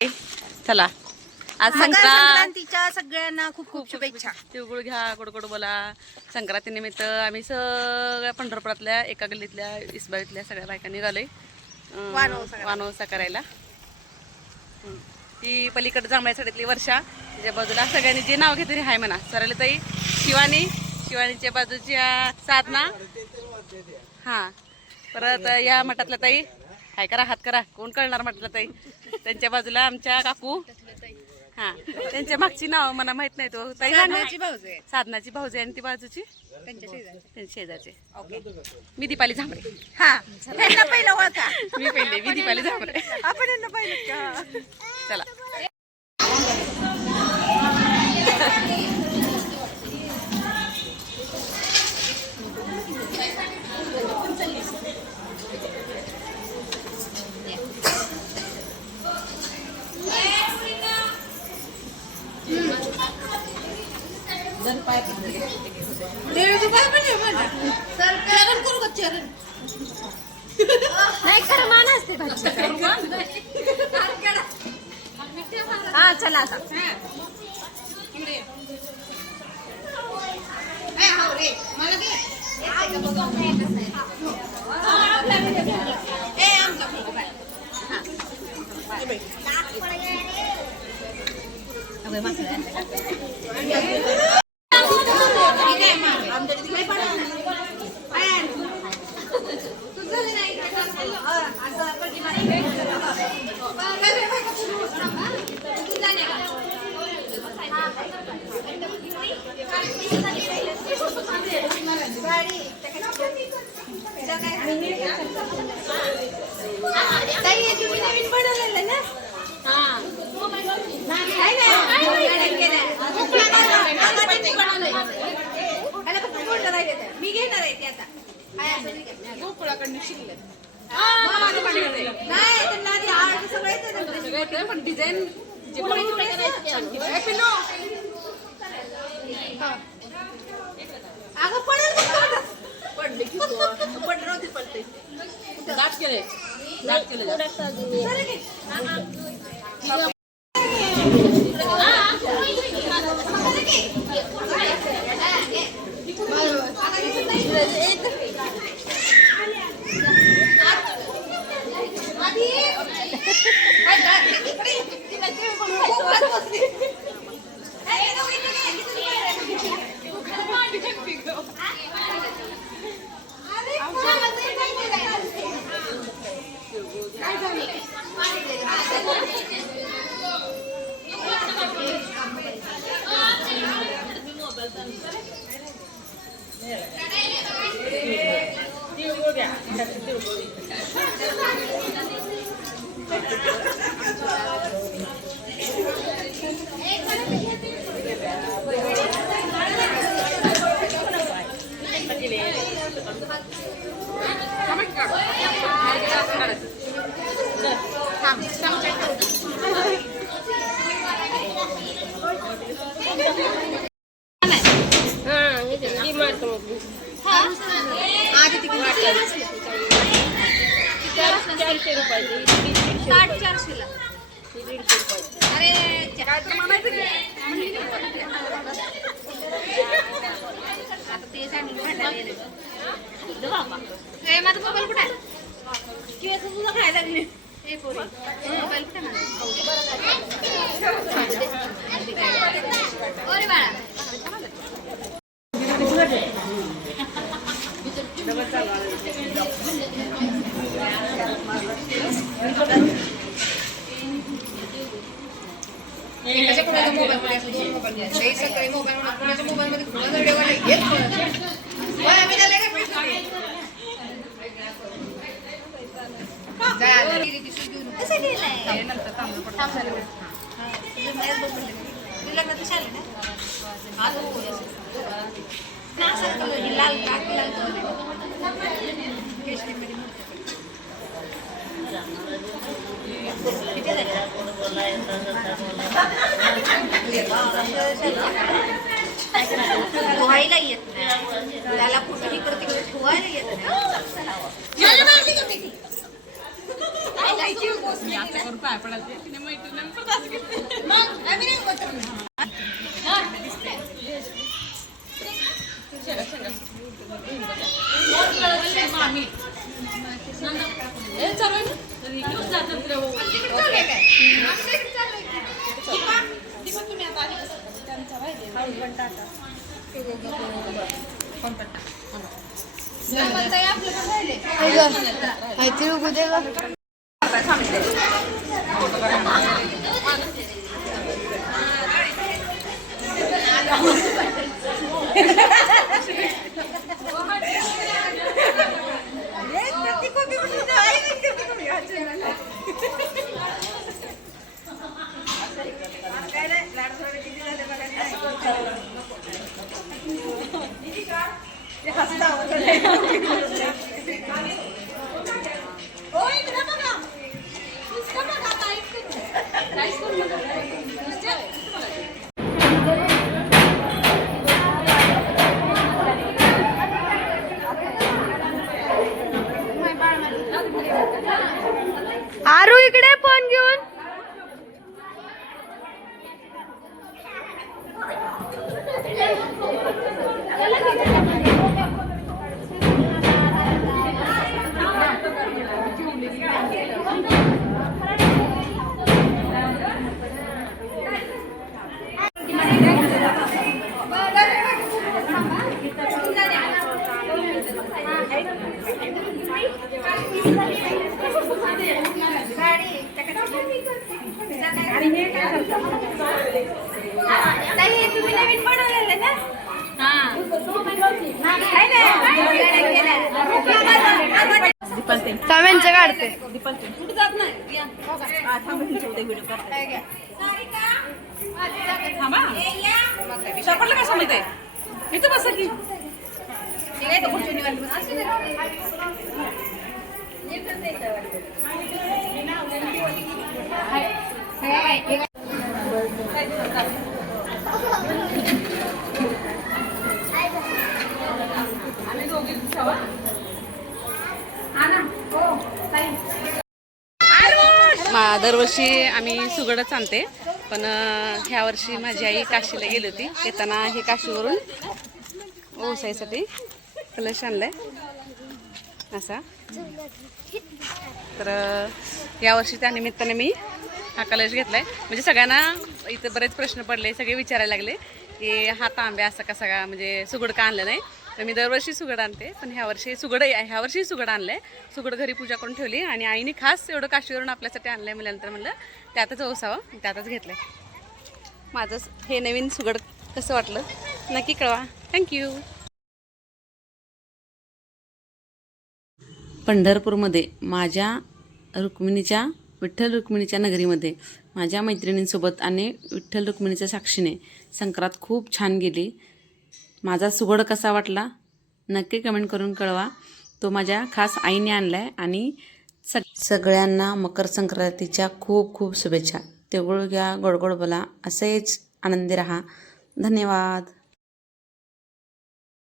चला आज संक्रांतीच्या सगळ्यांना खूप खूप शुभेच्छा. तिळगुळ घ्या, गोड बोला. संक्रांती निमित्त आम्ही सगळ्या पंढरपुरातल्या एका गल्लीतल्या इसबाईतल्या सगळ्या बायका निघालोय वानोसा करायला. ती पलीकडे जांभळ्यासाडीतली वर्षा, त्याच्या बाजूला सगळ्यांनी जे नाव घेतले हाय म्हणा. सरळ ताई शिवानीच्या बाजूच्या साधना, हां परत या मठातल्या ताई हाय करा, हात करा, कोण कळणार म्हटलं ताई. त्यांच्या बाजूला आमच्या काकू, हा त्यांच्या मागची नाव मला माहित नाही. तो ताई साधनाची भाऊजी आणि ती बाजूची त्यांच्या शेजारचे. मी दीपाली झांबरे. हा पहिलं ओळखा. मी पहिले मी दीपाली झांबरे. आपण पाहिलं. चला हा चला आता मी घेणार आहे ते आता गोकुळाकडनं शिकले नाही पण डिझाईन अगं पडले की पडले नव्हते पडते दाट केले माझा मोबाईल कुठे आहे? केस तुझा खायला लागले मोबाईल कुठे धुवायला येत नाही त्याला कुठे इकडे तिकडे धुवायला येत नाही. मी असं करून पाय पडायला तिने मैत्रिणी परत असं केलं. शेंगा, शेंगा. मामी. ए, चालू आहे ना? तर हे घेऊन जा नंतर हो. दीपा, तुम्ही आता आधी कसं? त्यांचा पाहिजे. पण टाका. पण टाका. आरू इकडे फोन घेऊन. तुम्ही नवीन बनवलेलं ना? कमेंटचं काढते. कुठे जात नाही या. थांबा व्हिडिओ करते. थांबा सापडलं का समजते इथं बस की दरवर्षी आम्ही सुगडच आणते, पण ह्या वर्षी माझी आई काशीला गेली होती. येताना हे काशीवरून ओसायसाठी कलश आणलाय असा. तर यावर्षी त्यानिमित्ताने मी हा कलश घेतलाय. म्हणजे सगळ्यांना इथं बरेच प्रश्न पडले, सगळे विचारायला लागले की हा तांब्या असा कसा का, म्हणजे सुगड का आणलं नाही. तर मी दरवर्षी सुगड आणते, पण ह्यावर्षी सुगड आणलंय. सुगड घरी पूजा करून ठेवली आणि आईने खास एवढं काशीवरून आपल्यासाठी आणलंय. म्हटल्यानंतर म्हणलं त्यातच ओसावं, त्यातच घेतलंय. माझं हे नवीन सुगड कसं वाटलं नक्की कळवा. थँक्यू. पंढरपूरमध्ये माझ्या विठ्ठल रुक्मिणीच्या नगरीमध्ये माझ्या मैत्रिणींसोबत आणि विठ्ठल रुक्मिणीच्या साक्षीने संक्रांत खूप छान गेली. माझा सुगड कसा वाटला नक्की कमेंट करून कळवा. तो माझ्या खास आईने आणला आहे. आणि सगळ्यांना मकर संक्रांतीच्या खूप खूप शुभेच्छा. तिळगुळ घ्या, गोड गोड बोला, असेच आनंदी राहा. धन्यवाद.